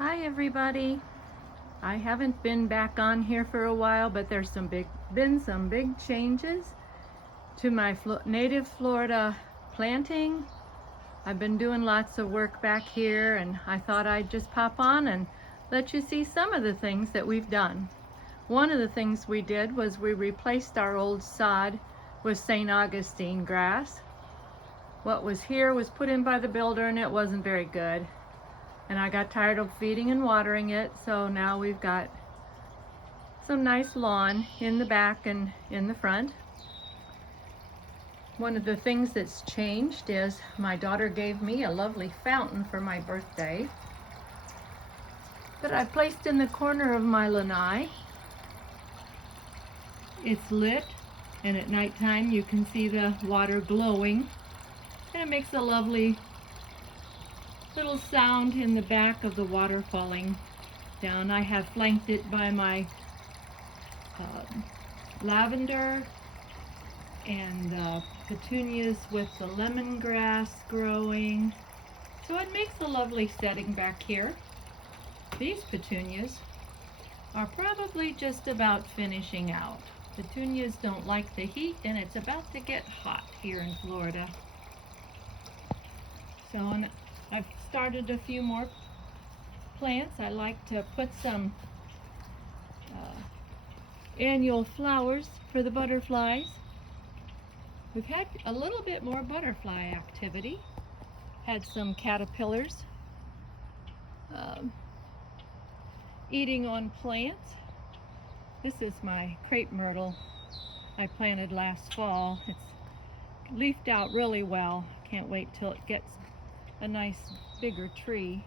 Hi everybody. I haven't been back on here for a while, but there's been some big changes to my native Florida planting. I've been doing lots of work back here, and I thought I'd just pop on and let you see some of the things that we've done. One of the things we did was we replaced our old sod with St. Augustine grass. What was here was put in by the builder and it wasn't very good. And I got tired of feeding and watering it, so now we've got some nice lawn in the back and in the front. One of the things that's changed is my daughter gave me a lovely fountain for my birthday that I placed in the corner of my lanai. It's lit, and at nighttime you can see the water glowing, and it makes a lovely little sound in the back of the water falling down. I have flanked it by my lavender and petunias with the lemongrass growing. So it makes a lovely setting back here. These petunias are probably just about finishing out. Petunias don't like the heat, and it's about to get hot here in Florida. So I've started a few more plants. I like to put some annual flowers for the butterflies. We've had a little bit more butterfly activity. Had some caterpillars eating on plants. This is my crepe myrtle I planted last fall. It's leafed out really well. Can't wait till it gets a nice bigger tree.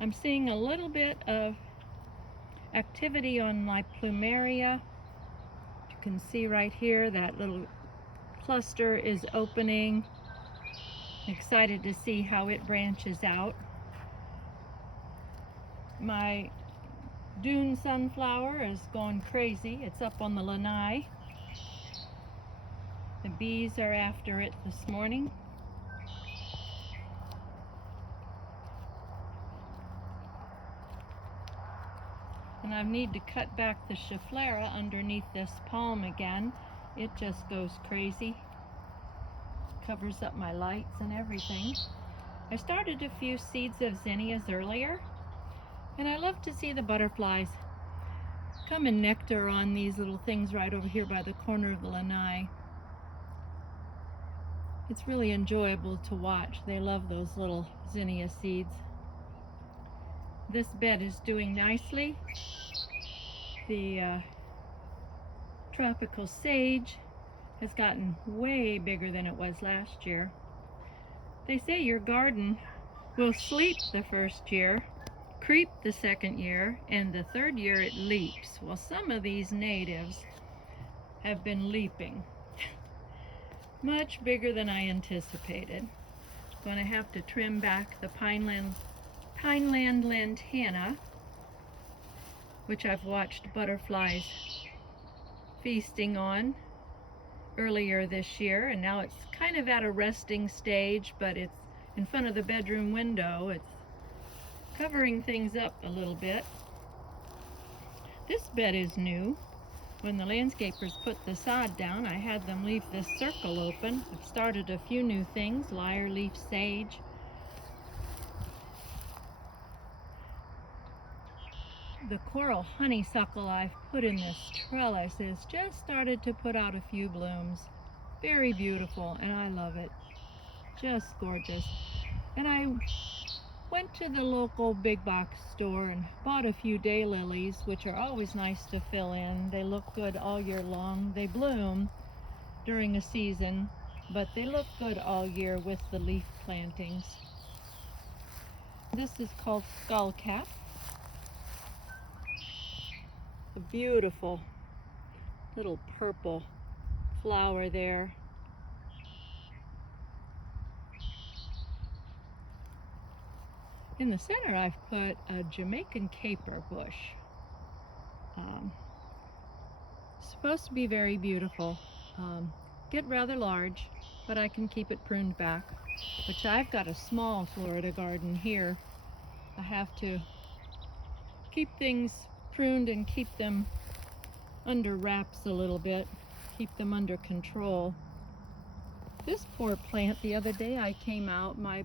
I'm seeing a little bit of activity on my plumeria. You can see right here that little cluster is opening. Excited to see how it branches out. My dune sunflower is going crazy. It's up on the lanai. The bees are after it this morning. And I need to cut back the Schefflera underneath this palm again. It just goes crazy. Covers up my lights and everything. I started a few seeds of zinnias earlier, and I love to see the butterflies come and nectar on these little things right over here by the corner of the lanai. It's really enjoyable to watch. They love those little zinnia seeds. This bed is doing nicely. The tropical sage has gotten way bigger than it was last year. They say your garden will sleep the first year, creep the second year, and the third year it leaps. Well, some of these natives have been leaping. Much bigger than I anticipated. Going to have to trim back the Pineland lantana, which I've watched butterflies feasting on earlier this year, and now it's kind of at a resting stage, but it's in front of the bedroom window. It's covering things up a little bit. This bed is new. When the landscapers put the sod down, I had them leave this circle open. I've started a few new things, lyre leaf sage. The coral honeysuckle I've put in this trellis has just started to put out a few blooms. Very beautiful, and I love it. Just gorgeous. And I went to the local big box store and bought a few daylilies, which are always nice to fill in. They look good all year long. They bloom during a season, but they look good all year with the leaf plantings. This is called skullcap. A beautiful little purple flower there. In the center I've put a Jamaican caper bush. Supposed to be very beautiful. Get rather large, but I can keep it pruned back, which I've got a small Florida garden here. I have to keep things pruned and keep them under wraps a little bit, keep them under control. This poor plant, the other day I came out, my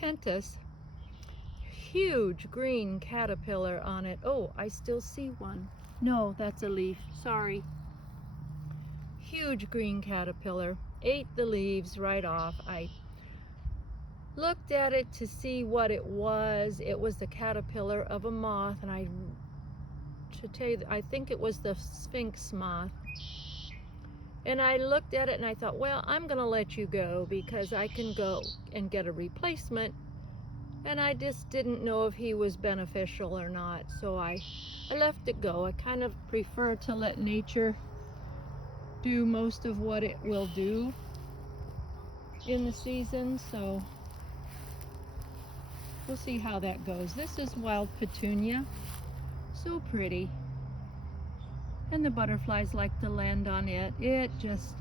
pentas, huge green caterpillar on it. Oh, I still see one. No, that's a leaf, sorry. Huge green caterpillar, ate the leaves right off. I looked at it to see what it was. It was the caterpillar of a moth, and I should tell you, I think it was the sphinx moth. And I looked at it and I thought, well, I'm gonna let you go because I can go and get a replacement. And I just didn't know if he was beneficial or not, so I left it go. I kind of prefer to let nature do most of what it will do in the season, so we'll see how that goes. This is wild petunia, so pretty. And the butterflies like to land on it. It just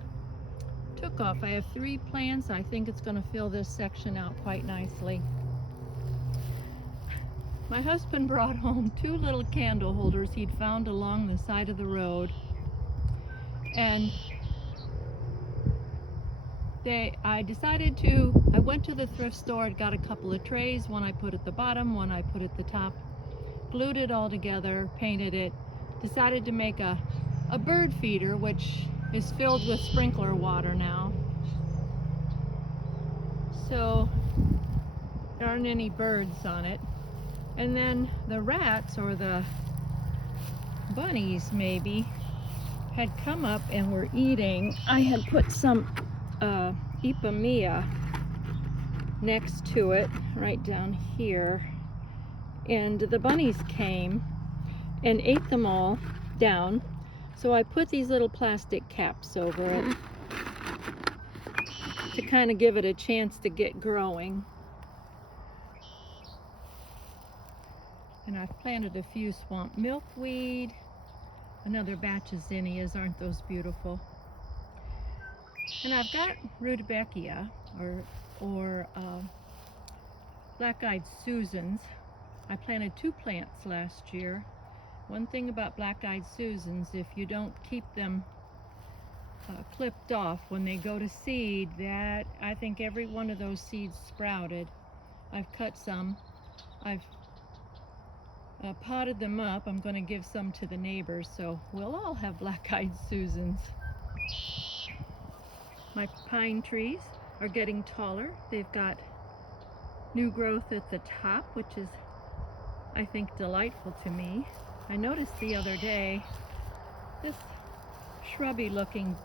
took off. I have 3 plants. I think it's going to fill this section out quite nicely. My husband brought home 2 little candle holders he'd found along the side of the road. And I went to the thrift store, I got a couple of trays, one I put at the bottom, one I put at the top, glued it all together, painted it, decided to make a bird feeder, which is filled with sprinkler water now. So there aren't any birds on it. And then the rats, or the bunnies maybe, had come up and were eating. I had put some Ipomoea next to it, right down here. And the bunnies came and ate them all down. So I put these little plastic caps over it to kind of give it a chance to get growing. And I've planted a few swamp milkweed, another batch of zinnias. Aren't those beautiful? And I've got rudbeckia, or black-eyed Susans. I planted 2 plants last year. One thing about black-eyed Susans, if you don't keep them clipped off when they go to seed, that I think every one of those seeds sprouted. I've cut some. I've potted them up. I'm going to give some to the neighbors, so we'll all have black-eyed Susans. My pine trees are getting taller. They've got new growth at the top, which is, I think, delightful to me. I noticed the other day, this shrubby looking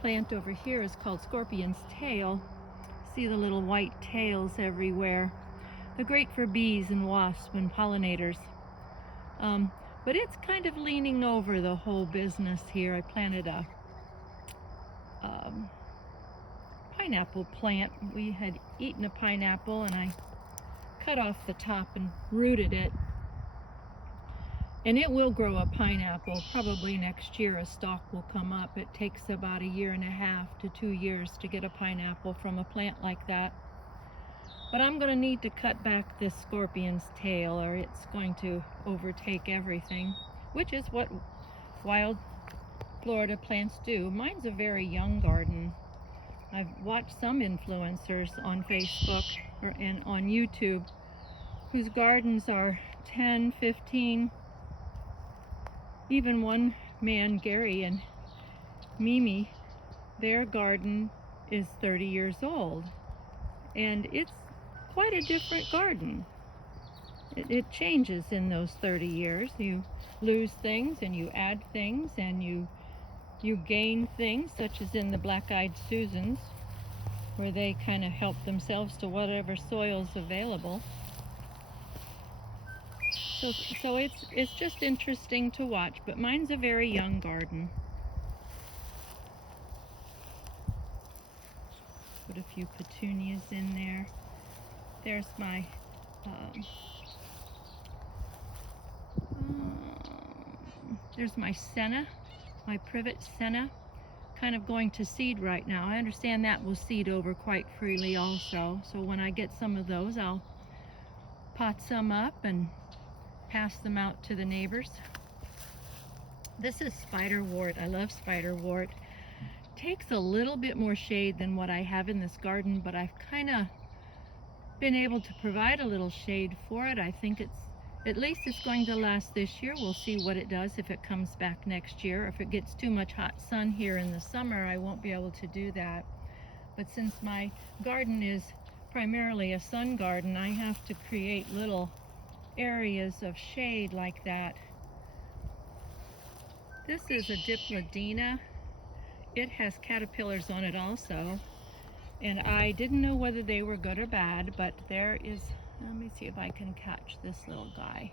plant over here is called scorpion's tail. See the little white tails everywhere. They're great for bees and wasps and pollinators. But it's kind of leaning over the whole business here. I planted a pineapple plant. We had eaten a pineapple and I cut off the top and rooted it. And it will grow a pineapple. Probably next year a stalk will come up. It takes about 1.5 to 2 years to get a pineapple from a plant like that. But I'm going to need to cut back this scorpion's tail, or it's going to overtake everything, which is what wild Florida plants do. Mine's a very young garden. I've watched some influencers on Facebook and on YouTube whose gardens are 10, 15, even one man, Gary and Mimi, their garden is 30 years old. And it's quite a different garden. It changes in those 30 years. You lose things and you add things and you gain things, such as in the black-eyed Susans, where they kind of help themselves to whatever soil's available. So it's just interesting to watch, but mine's a very young garden. Put a few petunias in there. There's my senna, my privet senna, kind of going to seed right now. I understand that will seed over quite freely also. So when I get some of those, I'll pot some up and pass them out to the neighbors. This is spiderwort. I love spiderwort. Takes a little bit more shade than what I have in this garden, but I've kind of been able to provide a little shade for it. I think at least it's going to last this year. We'll see what it does if it comes back next year. If it gets too much hot sun here in the summer, I won't be able to do that. But since my garden is primarily a sun garden, I have to create little areas of shade like that. This is a Dipladena. It has caterpillars on it also, and I didn't know whether they were good or bad, but there is, let me see if I can catch this little guy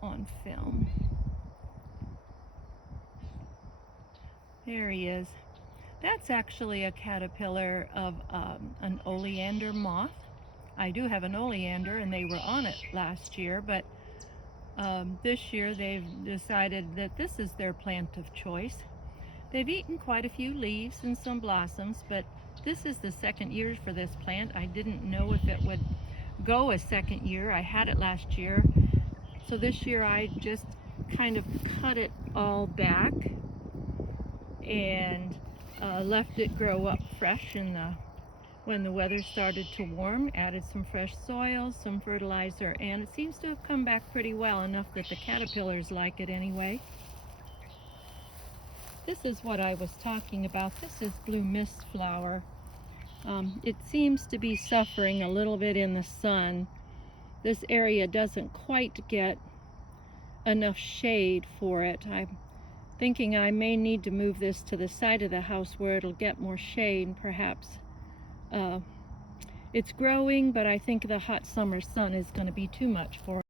on film. There he is. That's actually a caterpillar of an oleander moth. I do have an oleander, and they were on it last year, but this year they've decided that this is their plant of choice. They've eaten quite a few leaves and some blossoms, but this is the second year for this plant. I didn't know if it would go a second year. I had it last year, so this year I just kind of cut it all back and left it grow up fresh when the weather started to warm. Added some fresh soil, some fertilizer, and it seems to have come back pretty well, enough that the caterpillars like it anyway. This is what I was talking about. This is blue mist flower. It seems to be suffering a little bit in the sun. This area doesn't quite get enough shade for it. I'm thinking I may need to move this to the side of the house where it'll get more shade, perhaps. It's growing, but I think the hot summer sun is going to be too much for it.